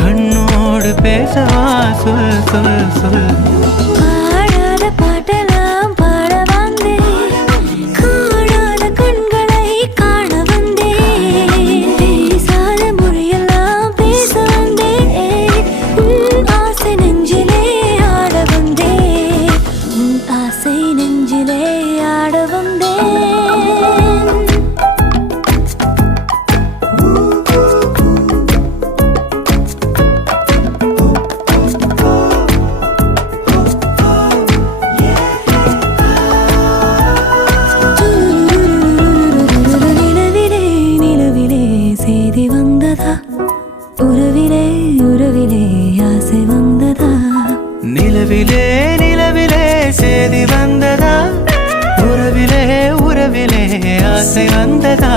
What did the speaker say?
கண்ணோடு பேசவா சொல் சொல் சொல். பாடாத பாட்டெல்லாம் பாட வந்தேன், காணாத கண்களை காண வந்தேன், பேசாத மொழியெல்லாம் பேச வந்தேன், உன் ஆசை நெஞ்சிலே ஆட வந்தேன், உன் ஆசை நெஞ்சிலே ஆட வந்தேன். செய்தி வந்ததா, உறவிலே உறவிலே ஆசை வந்ததா, நிலவிலே நிலவிலே செய்தி வந்ததா, உறவிலே உறவிலே ஆசை வந்ததா.